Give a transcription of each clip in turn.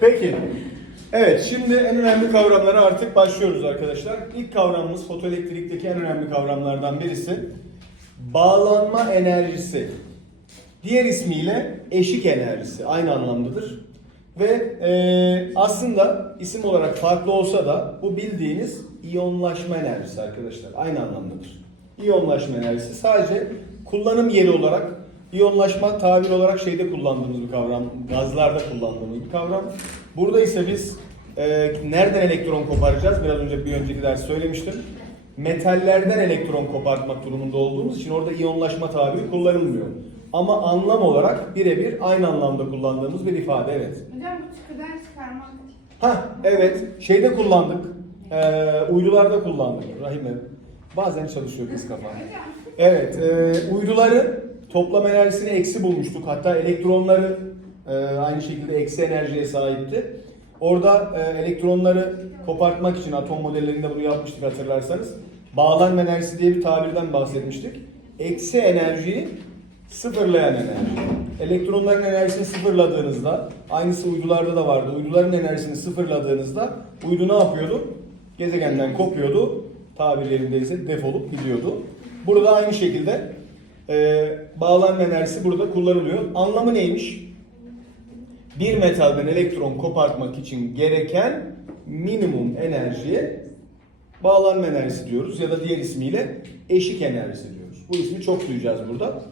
Peki. Evet, şimdi en önemli kavramlara artık başlıyoruz arkadaşlar. İlk kavramımız fotoelektrikteki en önemli kavramlardan birisi bağlanma enerjisi. Diğer ismiyle eşik enerjisi aynı anlamdadır. Ve e, aslında isim olarak farklı olsa da bu bildiğiniz iyonlaşma enerjisi arkadaşlar. Aynı anlamdadır. İyonlaşma enerjisi sadece kullanım yeri olarak iyonlaşma tabir olarak şeyde kullandığımız bir kavram, gazlarda kullandığımız bir kavram. Burada ise biz e, nereden elektron koparacağız? Biraz önce bir önceki ders söylemiştim. Metallerden elektron kopartmak durumunda olduğumuz için orada iyonlaşma tabiri kullanılmıyor. Ama anlam olarak birebir aynı anlamda kullandığımız bir ifade evet. Hocam bu çıkıdan çıkarmak. Ha evet şeyde kullandık. Ee, uydularda kullandık Rahime. Bazen çalışıyor kız. Hocam. Evet e, uyduları toplam enerjisini eksi bulmuştuk. Hatta elektronları e, aynı şekilde eksi enerjiye sahipti. Orada e, elektronları kopartmak için atom modellerinde bunu yapmıştık hatırlarsanız. Bağlanma enerjisi diye bir tabirden bahsetmiştik. Eksi enerjiyi sıfırlayan enerji. Elektronların enerjisini sıfırladığınızda, aynısı uydularda da vardı. Uyduların enerjisini sıfırladığınızda uydu ne yapıyordu? Gezegenden kopuyordu. Tabir yerindeyse defolup gidiyordu. Burada aynı şekilde e, bağlanma enerjisi burada kullanılıyor. Anlamı neymiş? Bir metalden elektron kopartmak için gereken minimum enerjiye bağlanma enerjisi diyoruz ya da diğer ismiyle eşik enerjisi diyoruz. Bu ismi çok duyacağız burada.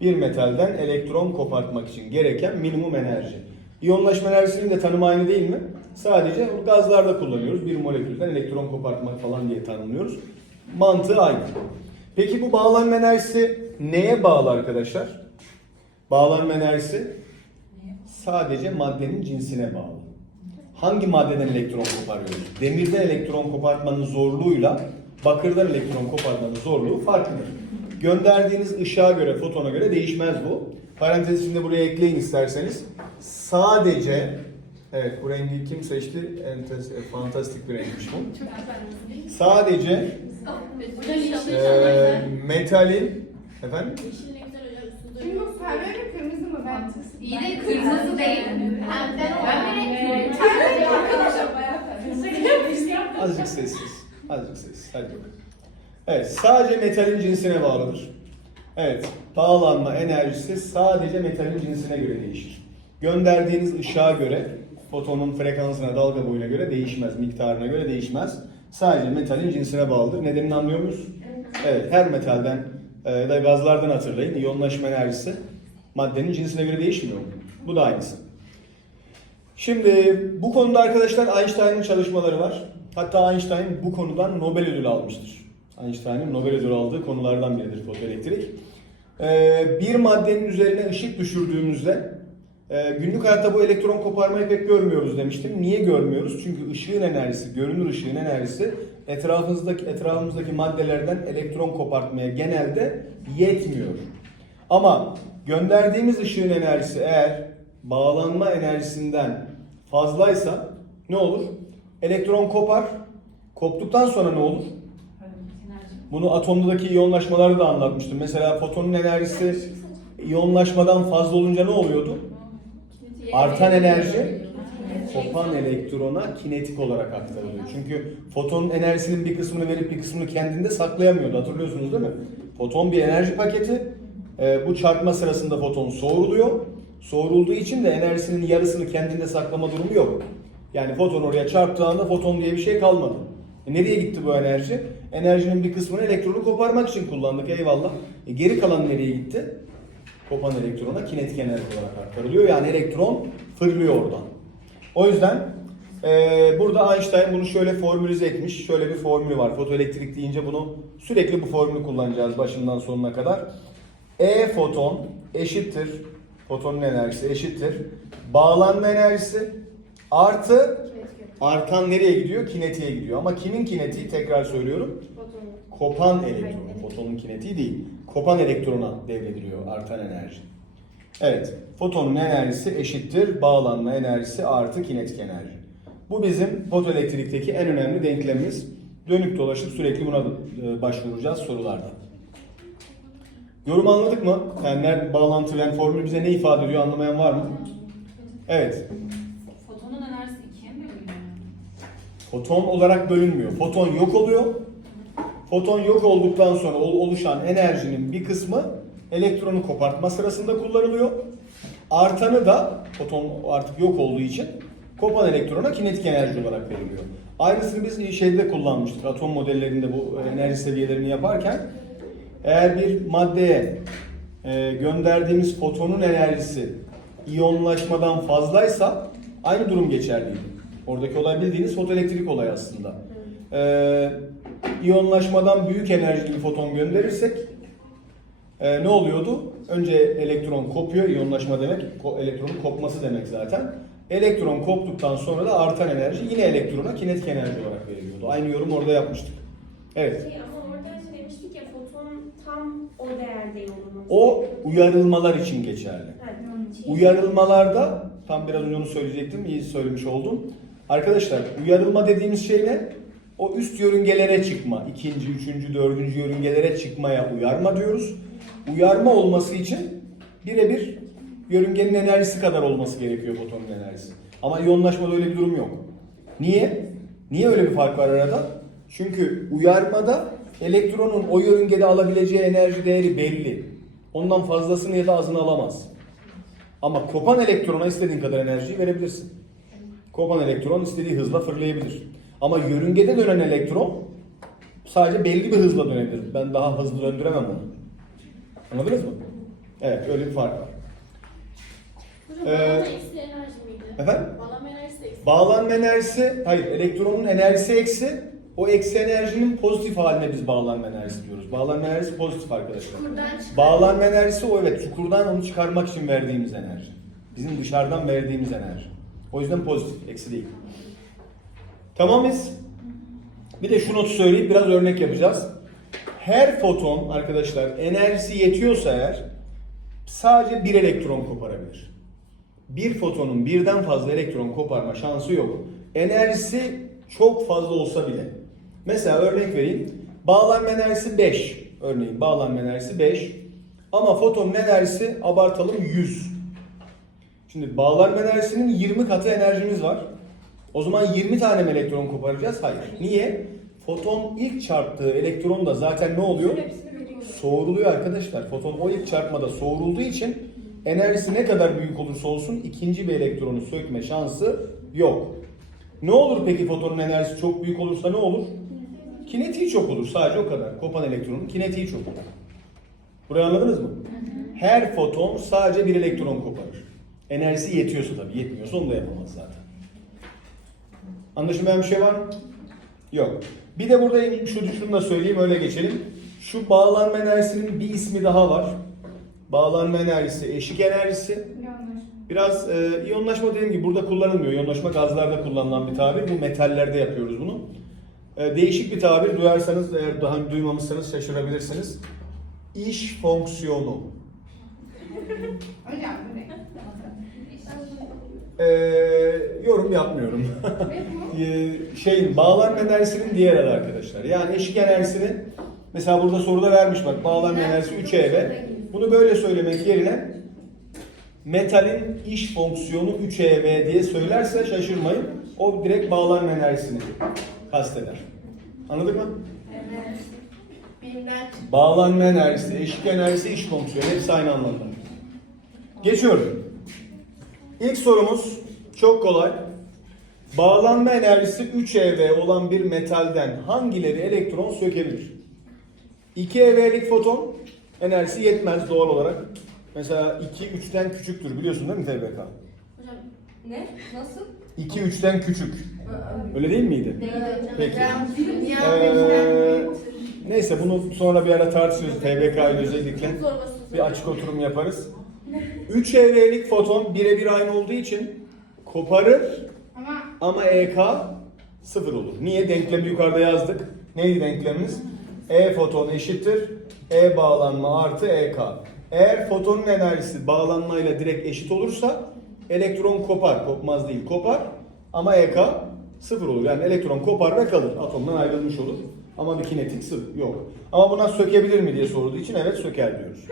Bir metalden elektron kopartmak için gereken minimum enerji. İyonlaşma enerjisinin de tanımı aynı değil mi? Sadece gazlarda kullanıyoruz. Bir molekülden elektron kopartmak falan diye tanımlıyoruz. Mantığı aynı. Peki bu bağlanma enerjisi neye bağlı arkadaşlar? Bağlanma enerjisi sadece maddenin cinsine bağlı. Hangi maddeden elektron koparıyoruz? Demirden elektron kopartmanın zorluğuyla bakırdan elektron kopartmanın zorluğu farklıdır. Gönderdiğiniz ışığa göre, fotona göre değişmez bu. Parantez içinde buraya ekleyin isterseniz. Sadece Evet bu rengi kim seçti? Entes, e, fantastik bir renkmiş bu. Sadece e, metalin efendim Şimdi bu pembe mi kırmızı mı ben? İyi de kırmızı değil. Pembe Ben bile Pembe arkadaşlar bayağı pembe. Azıcık sessiz. Azıcık sessiz. Hadi bakalım. Evet, sadece metalin cinsine bağlıdır. Evet, bağlanma enerjisi sadece metalin cinsine göre değişir. Gönderdiğiniz ışığa göre, fotonun frekansına, dalga boyuna göre değişmez, miktarına göre değişmez. Sadece metalin cinsine bağlıdır. Nedenini anlıyor muyuz? Evet, her metalden ya da gazlardan hatırlayın. İyonlaşma enerjisi maddenin cinsine göre değişmiyor. Bu da aynısı. Şimdi bu konuda arkadaşlar Einstein'ın çalışmaları var. Hatta Einstein bu konudan Nobel ödülü almıştır. Einstein'ın Nobel ödülü aldığı konulardan biridir fotoelektrik. Ee, bir maddenin üzerine ışık düşürdüğümüzde e, günlük hayatta bu elektron koparmayı pek görmüyoruz demiştim. Niye görmüyoruz? Çünkü ışığın enerjisi, görünür ışığın enerjisi etrafımızdaki etrafımızdaki maddelerden elektron kopartmaya genelde yetmiyor. Ama gönderdiğimiz ışığın enerjisi eğer bağlanma enerjisinden fazlaysa ne olur? Elektron kopar. Koptuktan sonra ne olur? Bunu atomdaki iyonlaşmaları da anlatmıştım. Mesela fotonun enerjisi iyonlaşmadan fazla olunca ne oluyordu? Artan enerji kopan elektrona kinetik olarak aktarılıyor. Çünkü fotonun enerjisinin bir kısmını verip bir kısmını kendinde saklayamıyordu. Hatırlıyorsunuz değil mi? Foton bir enerji paketi. Ee, bu çarpma sırasında foton soğuruluyor. Soğurulduğu için de enerjisinin yarısını kendinde saklama durumu yok. Yani foton oraya çarptığı anda foton diye bir şey kalmadı. E nereye gitti bu enerji? Enerjinin bir kısmını elektronu koparmak için kullandık eyvallah. E geri kalan nereye gitti? Kopan elektrona kinetik enerji olarak aktarılıyor. Yani elektron fırlıyor oradan. O yüzden e, burada Einstein bunu şöyle formülize etmiş. Şöyle bir formülü var. Fotoelektrik deyince bunu sürekli bu formülü kullanacağız başından sonuna kadar. E foton eşittir fotonun enerjisi eşittir. Bağlanma enerjisi artı artan nereye gidiyor? Kinetiğe gidiyor. Ama kimin kinetiği? Tekrar söylüyorum. Kopan elektron. Fotonun kinetiği değil. Kopan elektrona devrediliyor artan enerji. Evet. Fotonun enerjisi eşittir. Bağlanma enerjisi artı kinetik enerji. Bu bizim fotoelektrikteki en önemli denklemimiz. Dönüp dolaşıp sürekli buna e, başvuracağız sorularda. Yorum anladık mı? Yani nerede bağlantı yani formül bize ne ifade ediyor anlamayan var mı? Evet. Fotonun Foton olarak bölünmüyor. Foton yok oluyor. Foton yok olduktan sonra ol- oluşan enerjinin bir kısmı elektronu kopartma sırasında kullanılıyor. Artanı da foton artık yok olduğu için kopan elektrona kinetik enerji olarak veriliyor. Aynısını biz şeyde kullanmıştık. Atom modellerinde bu enerji seviyelerini yaparken eğer bir maddeye e, gönderdiğimiz fotonun enerjisi iyonlaşmadan fazlaysa aynı durum geçerliydi. Oradaki olay bildiğiniz fotoelektrik olay aslında. E, iyonlaşmadan büyük enerjili bir foton gönderirsek e, ne oluyordu? Önce elektron kopuyor, iyonlaşma demek, elektronun kopması demek zaten. Elektron koptuktan sonra da artan enerji yine elektrona kinetik enerji olarak veriliyordu. Aynı yorum orada yapmıştık. Evet. Şey, ama orada şey demiştik ya foton tam o değerde olması. O uyarılmalar için geçerli. Uyarılmalarda, tam biraz önce onu söyleyecektim, iyi söylemiş oldum. Arkadaşlar uyarılma dediğimiz şey ne? O üst yörüngelere çıkma, ikinci, üçüncü, dördüncü yörüngelere çıkmaya uyarma diyoruz. Uyarma olması için birebir yörüngenin enerjisi kadar olması gerekiyor fotonun enerjisi. Ama iyonlaşmada öyle bir durum yok. Niye? Niye öyle bir fark var arada? Çünkü uyarmada elektronun o yörüngede alabileceği enerji değeri belli. Ondan fazlasını ya da azını alamaz. Ama kopan elektrona istediğin kadar enerjiyi verebilirsin. Kopan elektron istediği hızla fırlayabilir. Ama yörüngede dönen elektron sadece belli bir hızla dönebilir. Ben daha hızlı döndüremem onu. Anladınız mı? Evet, öyle bir fark var. Hocam Ee, bağlanma eksi enerji miydi? Efendim? Bağlanma enerjisi de eksi. Bağlanma enerjisi, hayır elektronun enerjisi eksi. O eksi enerjinin pozitif haline biz bağlanma enerjisi diyoruz. Bağlanma enerjisi pozitif arkadaşlar. Çukurdan çıkar. Bağlanma enerjisi o evet çukurdan onu çıkarmak için verdiğimiz enerji. Bizim dışarıdan verdiğimiz enerji. O yüzden pozitif, eksi değil. Tamam mıyız? Bir de şu notu söyleyip biraz örnek yapacağız. Her foton arkadaşlar enerjisi yetiyorsa eğer sadece bir elektron koparabilir. Bir fotonun birden fazla elektron koparma şansı yok. Enerjisi çok fazla olsa bile. Mesela örnek vereyim. Bağlanma enerjisi 5. Örneğin bağlanma enerjisi 5. Ama fotonun enerjisi abartalım 100. Şimdi bağlanma enerjisinin 20 katı enerjimiz var. O zaman 20 tane elektron koparacağız? Hayır. Niye? Foton ilk çarptığı elektron da zaten ne oluyor? Soğuruluyor arkadaşlar. Foton o ilk çarpmada soğurulduğu için enerjisi ne kadar büyük olursa olsun ikinci bir elektronu sökme şansı yok. Ne olur peki fotonun enerjisi çok büyük olursa ne olur? Kinetiği çok olur. Sadece o kadar. Kopan elektronun kinetiği çok olur. Burayı anladınız mı? Her foton sadece bir elektron koparır. Enerjisi yetiyorsa tabii. Yetmiyorsa onu da yapamaz zaten. Anlaşılmayan bir şey var mı? Yok. Bir de burada şu şunu da söyleyeyim öyle geçelim. Şu bağlanma enerjisinin bir ismi daha var. Bağlanma enerjisi eşik enerjisi. Biraz e, iyonlaşma dediğim gibi burada kullanılmıyor. İyonlaşma gazlarda kullanılan bir tabir. Bu metallerde yapıyoruz bunu. E, değişik bir tabir. Duyarsanız eğer daha duymamışsanız şaşırabilirsiniz. İş fonksiyonu. Hocam bu ne? E, yorum yapmıyorum. E, şeyin bağlanma enerjisinin diğer adı arkadaşlar. Yani eşik enerjisini mesela burada soruda vermiş bak bağlanma enerjisi 3 ev. Bunu böyle söylemek yerine metalin iş fonksiyonu 3 ev diye söylerse şaşırmayın. O direkt bağlanma enerjisini kasteder. Anladık mı? Çıktı. Bağlanma enerjisi, eşik enerjisi, iş fonksiyonu hepsi aynı anlamda. Geçiyorum. İlk sorumuz çok kolay. Bağlanma enerjisi 3 ev olan bir metalden hangileri elektron sökebilir? 2 ev'lik foton enerjisi yetmez doğal olarak. Mesela 2 3'ten küçüktür biliyorsun değil mi TBK? Hocam Ne? Nasıl? 2 3'ten küçük. Öyle değil miydi? Değil hocam. Peki. Ee, neyse bunu sonra bir ara tartışırız TBK ile özellikle. Bir açık oturum yaparız. 3 evrelik foton birebir aynı olduğu için koparır Ama ama EK sıfır olur. Niye? Denklemi yukarıda yazdık. Neydi denklemimiz? E foton eşittir. E bağlanma artı EK. Eğer fotonun enerjisi bağlanmayla direkt eşit olursa elektron kopar. Kopmaz değil kopar. Ama EK sıfır olur. Yani elektron kopar ve kalır. Atomdan ayrılmış olur. Ama bir kinetik sıfır yok. Ama buna sökebilir mi diye sorulduğu için evet söker diyoruz.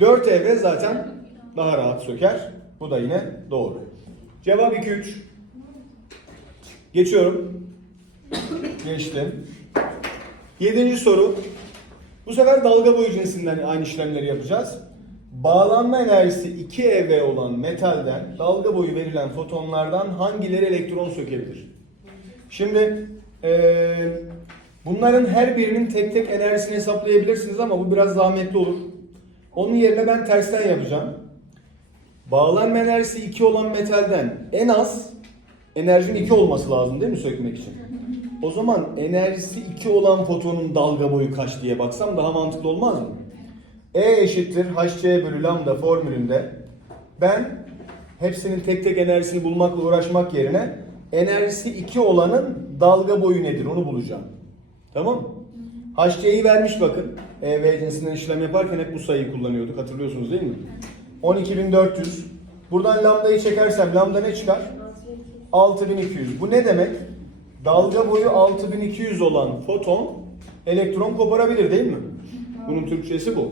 4 evre zaten daha rahat söker. Bu da yine doğru. Cevap 2-3. Geçiyorum. Geçtim. Yedinci soru. Bu sefer dalga boyu cinsinden aynı işlemleri yapacağız. Bağlanma enerjisi 2 ev olan metalden dalga boyu verilen fotonlardan hangileri elektron sökebilir? Şimdi eee, bunların her birinin tek tek enerjisini hesaplayabilirsiniz ama bu biraz zahmetli olur. Onun yerine ben tersten yapacağım. Bağlanma enerjisi 2 olan metalden en az enerjinin 2 olması lazım değil mi sökmek için? O zaman enerjisi 2 olan fotonun dalga boyu kaç diye baksam daha mantıklı olmaz mı? E eşittir hc bölü lambda formülünde ben hepsinin tek tek enerjisini bulmakla uğraşmak yerine enerjisi 2 olanın dalga boyu nedir onu bulacağım. Tamam mı? HC'yi vermiş bakın. EV cinsinden işlem yaparken hep bu sayıyı kullanıyorduk. Hatırlıyorsunuz değil mi? 12400. Buradan lambdayı çekersem lambda ne çıkar? 6200. Bu ne demek? Dalga boyu 6200 olan foton elektron koparabilir değil mi? Bunun Türkçesi bu.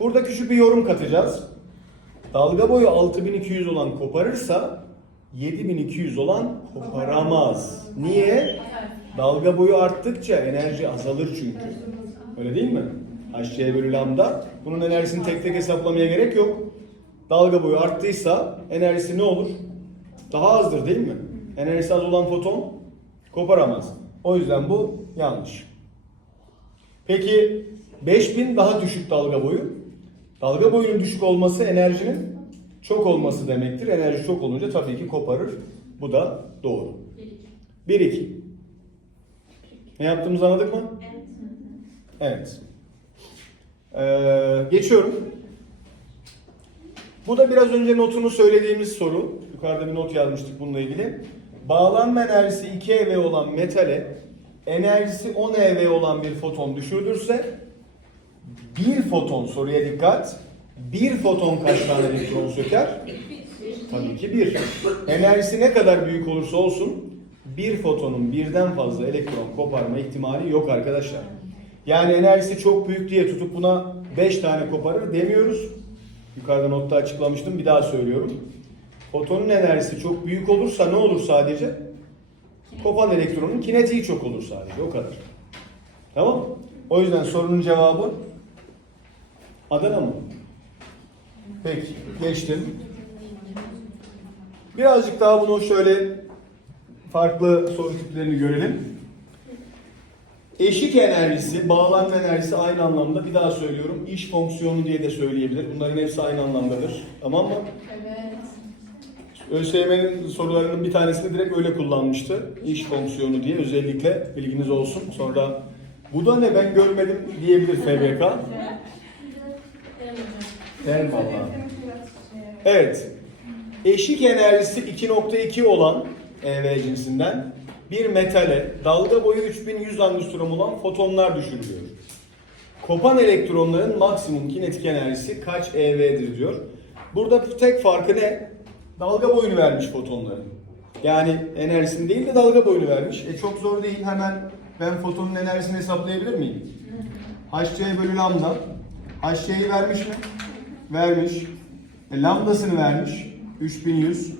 Burada küçük bir yorum katacağız. Dalga boyu 6200 olan koparırsa 7200 olan koparamaz. Niye? Dalga boyu arttıkça enerji azalır çünkü. Öyle değil mi? HC bölü lambda. Bunun enerjisini tek tek hesaplamaya gerek yok. Dalga boyu arttıysa enerjisi ne olur? Daha azdır değil mi? Enerjisi az olan foton koparamaz. O yüzden bu yanlış. Peki 5000 daha düşük dalga boyu. Dalga boyunun düşük olması enerjinin çok olması demektir. Enerji çok olunca tabii ki koparır. Bu da doğru. 1 2. Ne yaptığımızı anladık mı? Evet. Ee, geçiyorum. Bu da biraz önce notunu söylediğimiz soru. Yukarıda bir not yazmıştık bununla ilgili. Bağlanma enerjisi 2 ev olan metale enerjisi 10 ev olan bir foton düşürdürse bir foton soruya dikkat. Bir foton kaç tane elektron söker? Tabii ki bir. Enerjisi ne kadar büyük olursa olsun bir fotonun birden fazla elektron koparma ihtimali yok arkadaşlar. Yani enerjisi çok büyük diye tutup buna 5 tane koparır demiyoruz. Yukarıda notta açıklamıştım bir daha söylüyorum. Fotonun enerjisi çok büyük olursa ne olur sadece? Kopan elektronun kinetiği çok olur sadece o kadar. Tamam? O yüzden sorunun cevabı Adana mı? Peki geçtim. Birazcık daha bunu şöyle farklı soru tiplerini görelim. Eşik enerjisi, bağlanma enerjisi aynı anlamda. Bir daha söylüyorum. iş fonksiyonu diye de söyleyebilir. Bunların hepsi aynı anlamdadır. Tamam mı? Evet. ÖSYM'nin sorularının bir tanesini direkt öyle kullanmıştı. İş fonksiyonu diye özellikle bilginiz olsun. Sonra bu da ne ben görmedim diyebilir FBK. Vallahi. Evet. Eşik enerjisi 2.2 olan EV cinsinden bir metale dalga boyu 3100 angstrom olan fotonlar düşürülüyor. Kopan elektronların maksimum kinetik enerjisi kaç EV'dir diyor. Burada tek farkı ne? Dalga boyunu vermiş fotonların. Yani enerjisini değil de dalga boyunu vermiş. E çok zor değil. Hemen ben fotonun enerjisini hesaplayabilir miyim? HC bölü lambda. HC'yi vermiş mi? Vermiş. E, lambdasını vermiş. 3100.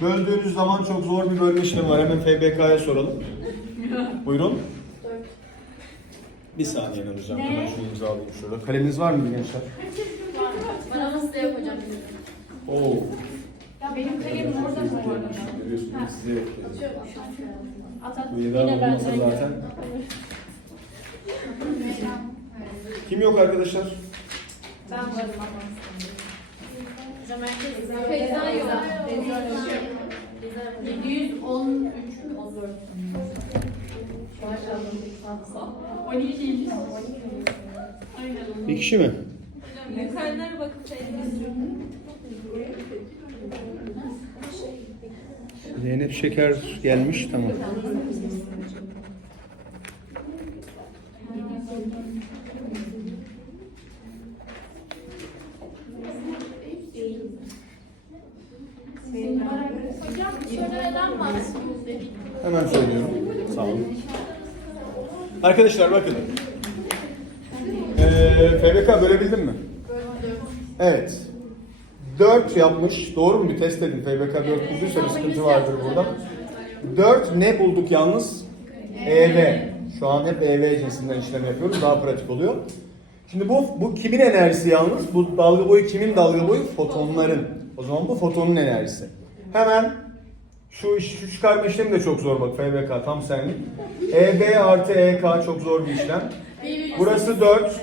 Böldüğünüz zaman çok zor bir bölme işlemi var. Hemen FBK'ya soralım. Buyurun. Bir saniye hocam. Hemen şunu imzalayayım şurada. Kaleminiz var mı gençler? Bana nasıl da yapacağım Oo. Ya benim kalemim orada mı bu arada? Görüyorsunuz size yok. yani. At at. Bu yedi olmasa zaten. Kim yok arkadaşlar? Ben varım Feyza yok. Feyza yok. 713 14. Maşallah. 12. Aynen. Bir kişi mi? Yukarılara bakıp Zeynep Şeker gelmiş tamam. Hemen söylüyorum. Sağ olun. Arkadaşlar bakın. Ee, FBK bölebildin mi? Evet. 4 yapmış. Doğru mu? Bir test edin. FBK 4 bulduysa bir sıkıntı vardır burada. 4 ne bulduk yalnız? EV. Şu an hep EV cinsinden işlem yapıyoruz. Daha pratik oluyor. Şimdi bu bu kimin enerjisi yalnız? Bu dalga boyu kimin dalga boyu? Fotonların. O zaman bu fotonun enerjisi. Hemen şu, iş, şu çıkarma işlemi de çok zor bak FBK tam senlik. EB artı EK çok zor bir işlem. Burası 4.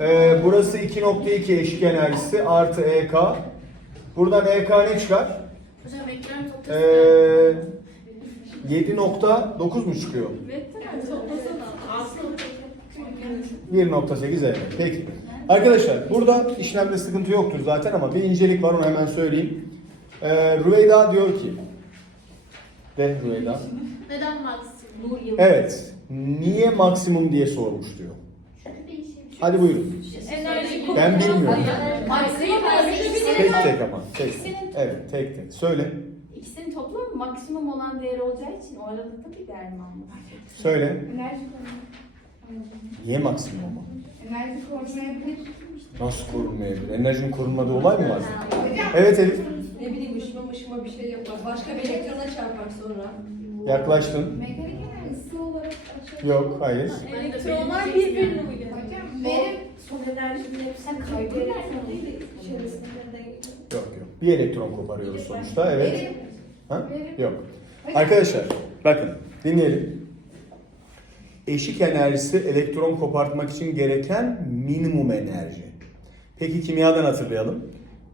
Ee, burası 2.2 eşik enerjisi artı EK. Buradan EK ne çıkar? Hocam ekran Ee, toplası. 7.9 mu çıkıyor? Vektör toplasana. 1.8 evet. Peki. Arkadaşlar burada işlemde sıkıntı yoktur zaten ama bir incelik var onu hemen söyleyeyim. Ee, Rüveyda diyor ki de Rüveyda. Neden maksimum? Evet. Niye maksimum diye sormuş diyor. Hadi buyurun. Enerji Ben bilmiyorum. Maksimum Tek tek ama. Tek. Evet tek tek. Söyle. İkisinin toplamı maksimum olan değeri olacağı için o aralıkta bir değer mi almak? Söyle. Enerji koruma. Niye maksimum ama? Enerji korumayabilir. Nasıl korunmayabilir? Enerjinin korunmadığı olay mı var? Evet Elif. Ne bileyim ışıma mışıma bir şey yapar. Başka bir elektrona çarpar sonra. Yaklaştın. Mekanik enerji ısı olarak açar. Yok, hayır. Elektronlar birbirini uyuyor. Hocam verim Son enerjinin hepsini kaybederek içerisinde Yok yok. Bir elektron koparıyoruz sonuçta. Evet. Ha? Yok. Arkadaşlar bakın dinleyelim. Eşik enerjisi elektron kopartmak için gereken minimum enerji. Peki kimyadan hatırlayalım.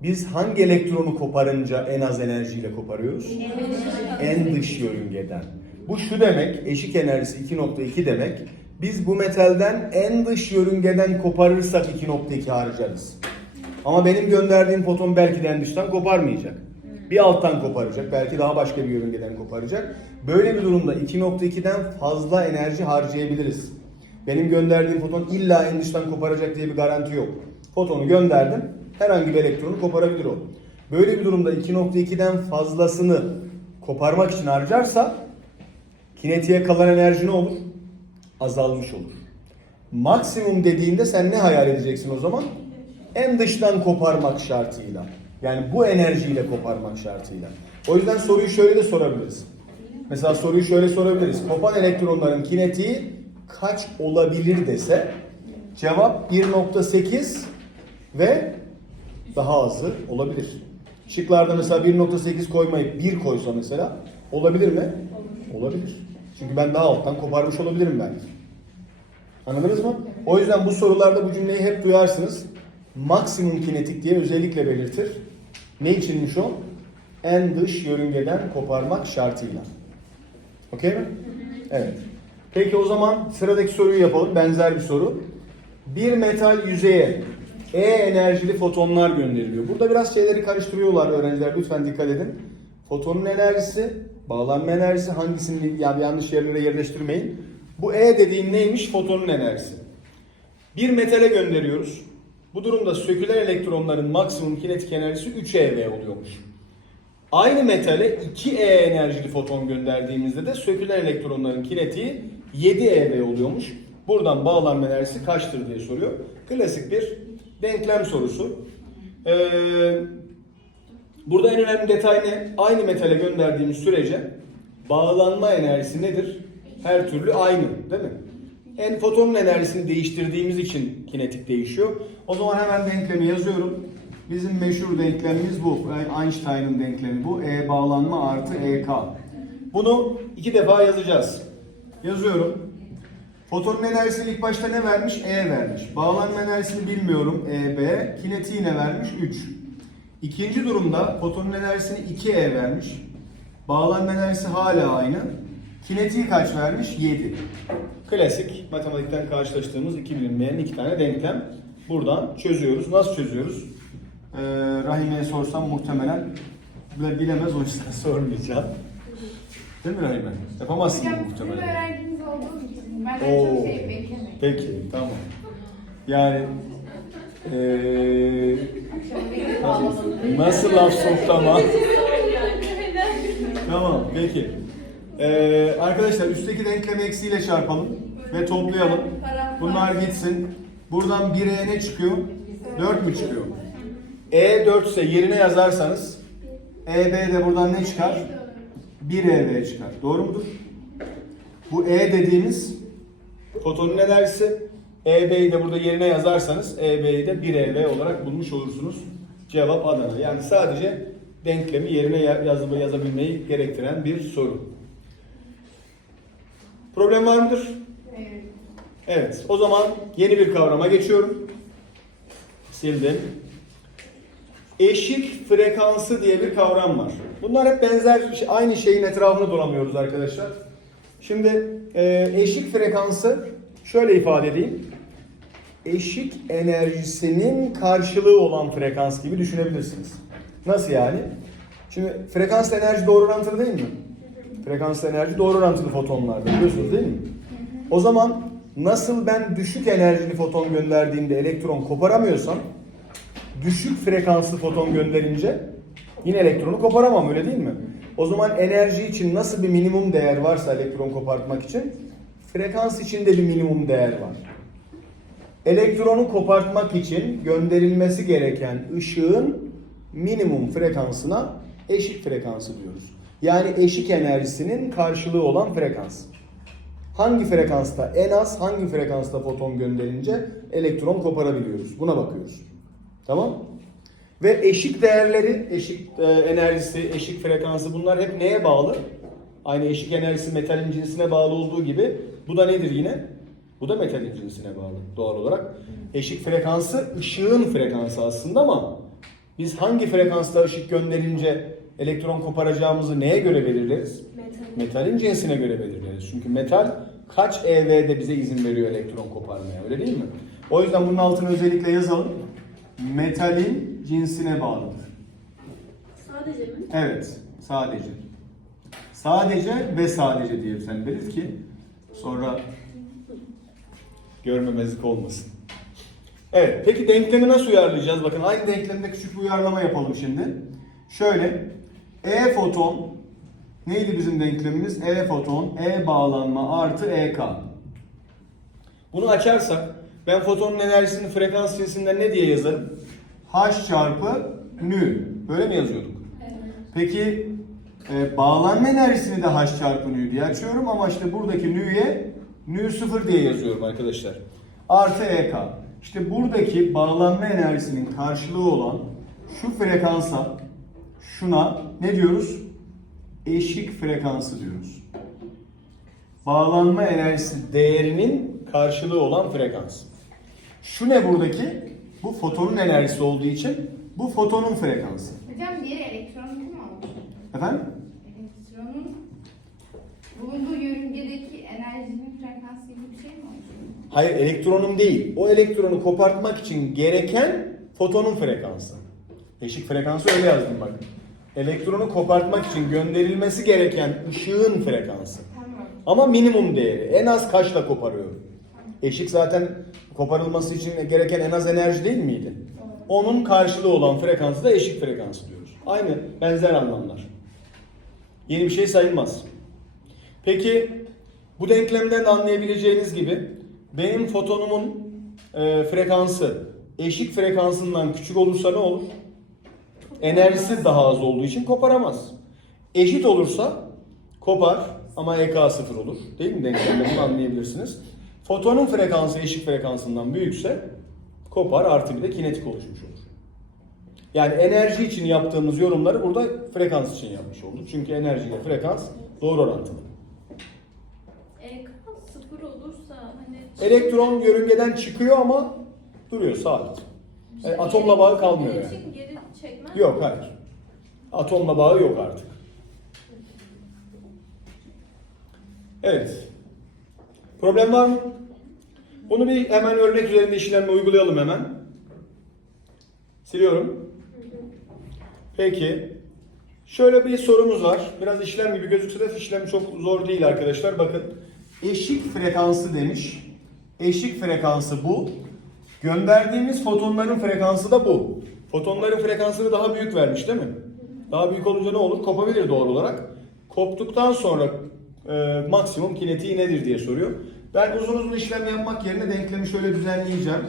Biz hangi elektronu koparınca en az enerjiyle koparıyoruz? En dış yörüngeden. Bu şu demek, eşik enerjisi 2.2 demek. Biz bu metalden en dış yörüngeden koparırsak 2.2 harcarız. Ama benim gönderdiğim foton belki de en dıştan koparmayacak. Bir alttan koparacak, belki daha başka bir yörüngeden koparacak. Böyle bir durumda 2.2'den fazla enerji harcayabiliriz. Benim gönderdiğim foton illa en dıştan koparacak diye bir garanti yok. Fotonu gönderdim, herhangi bir elektronu koparabilir o. Böyle bir durumda 2.2'den fazlasını koparmak için harcarsa kinetiğe kalan enerji ne olur? Azalmış olur. Maksimum dediğinde sen ne hayal edeceksin o zaman? En dıştan koparmak şartıyla. Yani bu enerjiyle koparmak şartıyla. O yüzden soruyu şöyle de sorabiliriz. Mesela soruyu şöyle sorabiliriz. Kopan elektronların kinetiği kaç olabilir dese cevap 1.8 ve daha azı olabilir. Şıklarda mesela 1.8 koymayıp 1 koysa mesela olabilir mi? Olabilir. Çünkü ben daha alttan koparmış olabilirim belki. Anladınız mı? O yüzden bu sorularda bu cümleyi hep duyarsınız. Maksimum kinetik diye özellikle belirtir. Ne içinmiş o? En dış yörüngeden koparmak şartıyla. Okey mi? Evet. Peki o zaman sıradaki soruyu yapalım. Benzer bir soru. Bir metal yüzeye E enerjili fotonlar gönderiliyor. Burada biraz şeyleri karıştırıyorlar öğrenciler. Lütfen dikkat edin. Fotonun enerjisi, bağlanma enerjisi hangisini ya yanlış yerlere yerleştirmeyin. Bu E dediğin neymiş? Fotonun enerjisi. Bir metale gönderiyoruz. Bu durumda sökülen elektronların maksimum kinetik enerjisi 3 eV oluyormuş. Aynı metale 2 E enerjili foton gönderdiğimizde de sökülen elektronların kinetiği 7 eV oluyormuş. Buradan bağlanma enerjisi kaçtır diye soruyor. Klasik bir denklem sorusu. Ee, burada en önemli detay ne? Aynı metale gönderdiğimiz sürece bağlanma enerjisi nedir? Her türlü aynı değil mi? En fotonun enerjisini değiştirdiğimiz için kinetik değişiyor. O zaman hemen denklemi yazıyorum. Bizim meşhur denklemimiz bu. Einstein'ın denklemi bu. E bağlanma artı EK. Bunu iki defa yazacağız. Yazıyorum. Fotonun enerjisini ilk başta ne vermiş? E vermiş. Bağlanma enerjisini bilmiyorum. EB. Kinetiği ne vermiş? 3. İkinci durumda fotonun enerjisini 2E vermiş. Bağlanma enerjisi hala aynı. Kinetiği kaç vermiş? 7. Klasik matematikten karşılaştığımız iki bilinmeyen iki tane denklem. Buradan çözüyoruz. Nasıl çözüyoruz? Ee, Rahime'ye sorsam muhtemelen bile- bilemez o yüzden sormayacağım. Değil mi Rahime? Yapamazsın Hocam muhtemelen. Benden Oo. çok şey beklemeyin. Peki, tamam. Yani eee nasıl laf soktu ama? tamam, peki. Eee arkadaşlar üstteki denklemi eksiyle çarpalım ve toplayalım. Bunlar gitsin. Buradan 1'e ne çıkıyor? 4 mü çıkıyor? E 4 ise yerine yazarsanız EB de buradan ne çıkar? 1 ev çıkar. Doğru mudur? Bu E dediğimiz fotonun enerjisi. EB'yi de burada yerine yazarsanız EB'yi de 1 ev olarak bulmuş olursunuz. Cevap Adana. Yani sadece denklemi yerine ya- yazıp yazabilmeyi gerektiren bir soru. Problem var mıdır? Evet. Evet. O zaman yeni bir kavrama geçiyorum. Sildim. Eşik frekansı diye bir kavram var. Bunlar hep benzer, aynı şeyin etrafını dolanıyoruz arkadaşlar. Şimdi e, eşik frekansı şöyle ifade edeyim. Eşik enerjisinin karşılığı olan frekans gibi düşünebilirsiniz. Nasıl yani? Şimdi frekansla enerji doğru orantılı değil mi? Frekansla enerji doğru orantılı fotonlarda biliyorsunuz değil mi? O zaman nasıl ben düşük enerjili foton gönderdiğimde elektron koparamıyorsam düşük frekanslı foton gönderince yine elektronu koparamam öyle değil mi? O zaman enerji için nasıl bir minimum değer varsa elektron kopartmak için frekans için de bir minimum değer var. Elektronu kopartmak için gönderilmesi gereken ışığın minimum frekansına eşik frekansı diyoruz. Yani eşik enerjisinin karşılığı olan frekans. Hangi frekansta en az hangi frekansta foton gönderince elektron koparabiliyoruz. Buna bakıyoruz. Tamam? Ve eşik değerleri, eşik e, enerjisi, eşik frekansı bunlar hep neye bağlı? Aynı eşik enerjisi metalin cinsine bağlı olduğu gibi bu da nedir yine? Bu da metalin cinsine bağlı doğal olarak. Eşik frekansı ışığın frekansı aslında ama biz hangi frekansta ışık gönderince elektron koparacağımızı neye göre belirleriz? Metal. Metalin cinsine göre belirleriz. Çünkü metal kaç EV'de bize izin veriyor elektron koparmaya öyle değil mi? O yüzden bunun altını özellikle yazalım. Metalin cinsine bağlıdır. Sadece mi? Evet, sadece. Sadece ve sadece diye sen belirt ki sonra görmemezlik olmasın. Evet, peki denklemi nasıl uyarlayacağız? Bakın aynı denklemde küçük bir uyarlama yapalım şimdi. Şöyle, E foton neydi bizim denklemimiz? E foton, E bağlanma artı EK. Bunu açarsak ben fotonun enerjisini frekans cinsinden ne diye yazarım? H çarpı nü. Böyle mi yazıyorduk? Peki e, bağlanma enerjisini de H çarpı nü diye açıyorum ama işte buradaki nü'ye nü 0 diye yazıyorum arkadaşlar. Artı EK. İşte buradaki bağlanma enerjisinin karşılığı olan şu frekansa şuna ne diyoruz? Eşik frekansı diyoruz. Bağlanma enerjisi değerinin karşılığı olan frekans. Şu ne buradaki? Bu fotonun enerjisi olduğu için bu fotonun frekansı. Hocam diğeri elektron değil mi olmuş? Efendim? Elektronun bulunduğu yörüngedeki enerjinin frekansı gibi bir şey mi olmuş? Hayır elektronun değil. O elektronu kopartmak için gereken fotonun frekansı. Eşik frekansı öyle yazdım bak. Elektronu kopartmak için gönderilmesi gereken ışığın frekansı. Tamam. Ama minimum değeri. En az kaçla koparıyorum? Eşik zaten koparılması için gereken en az enerji değil miydi? Onun karşılığı olan frekansı da eşik frekansı diyoruz. Aynı benzer anlamlar. Yeni bir şey sayılmaz. Peki bu denklemden de anlayabileceğiniz gibi benim fotonumun e, frekansı eşik frekansından küçük olursa ne olur? Enerjisi daha az olduğu için koparamaz. Eşit olursa kopar ama EK sıfır olur. Değil mi denklemde bunu anlayabilirsiniz. Fotonun frekansı eşik frekansından büyükse kopar artı bir de kinetik oluşmuş olur. Yani enerji için yaptığımız yorumları burada frekans için yapmış olduk. Çünkü enerji ile frekans doğru orantılı. EK sıfır olursa hani... Elektron yörüngeden çıkıyor ama duruyor sabit. E, atomla bağı kalmıyor yani. geri çekmez Yok hayır. Atomla bağı yok artık. Evet. Problem var mı? Bunu bir hemen örnek üzerinde işlemle uygulayalım hemen. Siliyorum. Peki. Şöyle bir sorumuz var. Biraz işlem gibi gözükse de işlem çok zor değil arkadaşlar. Bakın. Eşik frekansı demiş. Eşik frekansı bu. Gönderdiğimiz fotonların frekansı da bu. Fotonların frekansını daha büyük vermiş değil mi? Daha büyük olunca ne olur? Kopabilir doğal olarak. Koptuktan sonra e, maksimum kinetiği nedir diye soruyor. Ben uzun uzun işlem yapmak yerine denklemi şöyle düzenleyeceğim.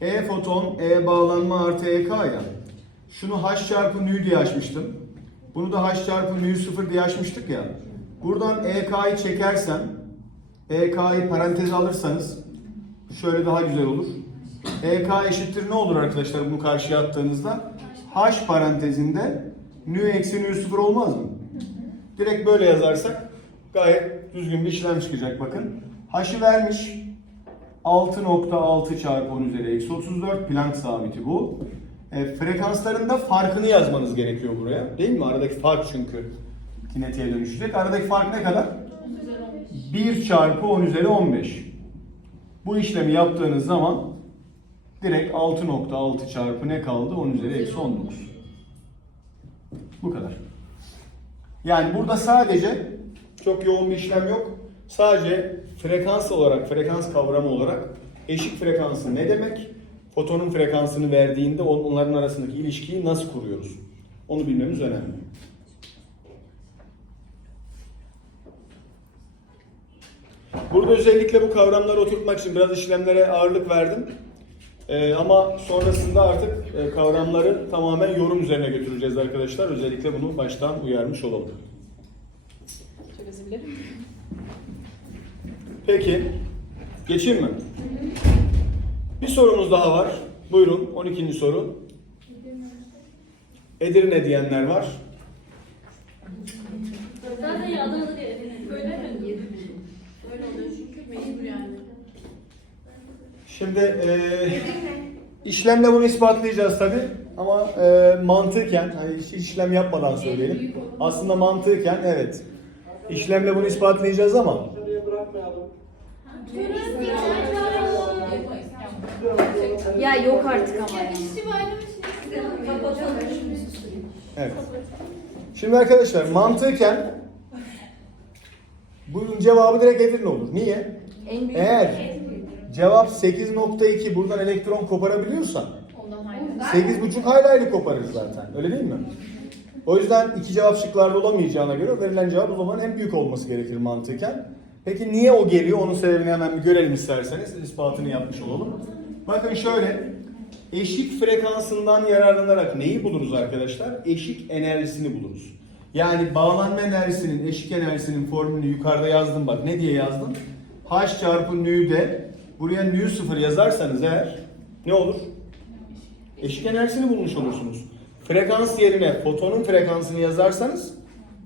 E foton, E bağlanma artı EK ya. Şunu H çarpı nü diye açmıştım. Bunu da h çarpı mu 0 diye açmıştık ya. Buradan EK'yı çekersem, EK'yı paranteze alırsanız şöyle daha güzel olur. EK eşittir ne olur arkadaşlar bunu karşıya attığınızda? H parantezinde nü eksi nü 0 olmaz mı? Direkt böyle yazarsak gayet düzgün bir işlem çıkacak bakın. H'ı vermiş. 6.6 çarpı 10 üzeri eksi 34 Planck sabiti bu. E, frekansların da farkını yazmanız gerekiyor buraya. Değil mi? Aradaki fark çünkü kinetiğe dönüşecek. Aradaki fark ne kadar? 1 çarpı 10 üzeri 15. Bu işlemi yaptığınız zaman direkt 6.6 çarpı ne kaldı? 10 üzeri eksi 19. Bu kadar. Yani burada sadece çok yoğun bir işlem yok. Sadece frekans olarak, frekans kavramı olarak eşik frekansı ne demek? Fotonun frekansını verdiğinde on- onların arasındaki ilişkiyi nasıl kuruyoruz? Onu bilmemiz önemli. Burada özellikle bu kavramları oturtmak için biraz işlemlere ağırlık verdim. Ee, ama sonrasında artık e, kavramları tamamen yorum üzerine götüreceğiz arkadaşlar. Özellikle bunu baştan uyarmış olalım. Çok özür dilerim. Peki, geçeyim mi? Bir sorumuz daha var. Buyurun, 12. soru. Edirne diyenler var. Zaten da diye. Böyle mi? Öyle oluyor çünkü mecbur yani. Şimdi e, işlemle bunu ispatlayacağız tabi ama e, mantıken, hani hiç işlem yapmadan söyleyelim. Aslında mantıken evet. İşlemle bunu ispatlayacağız ama Ya yok artık ama ya. Evet. Şimdi arkadaşlar mantıken bunun cevabı direkt Edirne olur. Niye? En büyük Eğer cevap 8.2 buradan elektron koparabiliyorsan 8.5 hayli hayli koparır zaten. Öyle değil mi? O yüzden iki cevap şıklarda olamayacağına göre verilen cevap o zaman en büyük olması gerekir mantıken. Peki niye o geliyor? Onun sebebini hemen bir görelim isterseniz. ispatını yapmış olalım. Bakın şöyle. Eşik frekansından yararlanarak neyi buluruz arkadaşlar? Eşik enerjisini buluruz. Yani bağlanma enerjisinin, eşik enerjisinin formülünü yukarıda yazdım bak. Ne diye yazdım? H çarpı nü de buraya nü sıfır yazarsanız eğer ne olur? Eşik enerjisini bulmuş olursunuz. Frekans yerine fotonun frekansını yazarsanız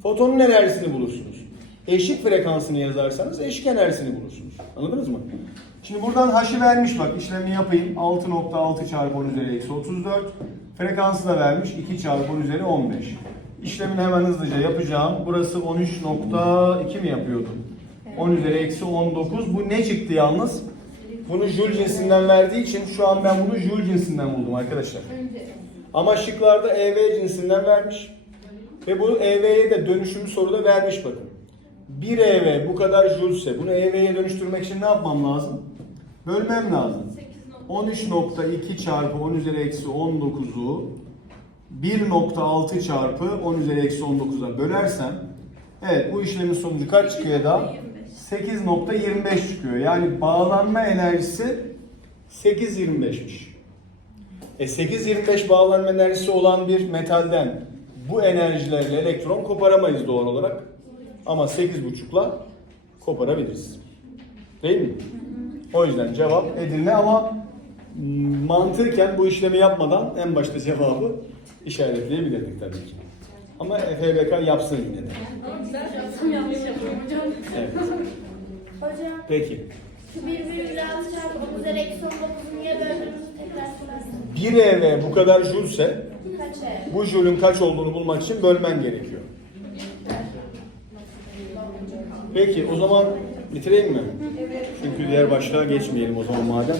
fotonun enerjisini bulursunuz. Eşik frekansını yazarsanız eşik enerjisini bulursunuz. Anladınız mı? Şimdi buradan h'ı vermiş bak işlemi yapayım. 6.6 çarpı 10 üzeri eksi 34. Frekansı da vermiş 2 çarpı 10 üzeri 15. İşlemini hemen hızlıca yapacağım. Burası 13.2 mi yapıyordu? 10 üzeri eksi 19. Bu ne çıktı yalnız? Bunu Joule cinsinden verdiği için şu an ben bunu Joule cinsinden buldum arkadaşlar. Ama şıklarda EV cinsinden vermiş. Ve bu EV'ye de dönüşüm soruda vermiş bakın. 1 EV bu kadar Joule'se bunu EV'ye dönüştürmek için ne yapmam lazım? Bölmem lazım. 13.2 çarpı 10 üzeri eksi 19'u 1.6 çarpı 10 üzeri eksi 19'a bölersem Evet bu işlemin sonucu kaç çıkıyor da? 8.25 çıkıyor. Yani bağlanma enerjisi 8.25'miş. E 8.25 bağlanma enerjisi olan bir metalden bu enerjilerle elektron koparamayız doğal olarak. Ama 8.5'la koparabiliriz. Değil mi? O yüzden cevap Edirne ama mantıken bu işlemi yapmadan en başta cevabı işaretleyebilirdik tabii ki. Ama FBK yapsın yine de. Evet. Hocam Peki. şu 1 virgül 6 çarpı 10 üzeri eksi 19'u niye böldüğümüzü tekrar söylersin. 1 EV bu kadar Kaç ev? bu Joule'ün kaç olduğunu bulmak için bölmen gerekiyor. Peki o zaman bitireyim mi? Çünkü diğer başlığa geçmeyelim o zaman madem.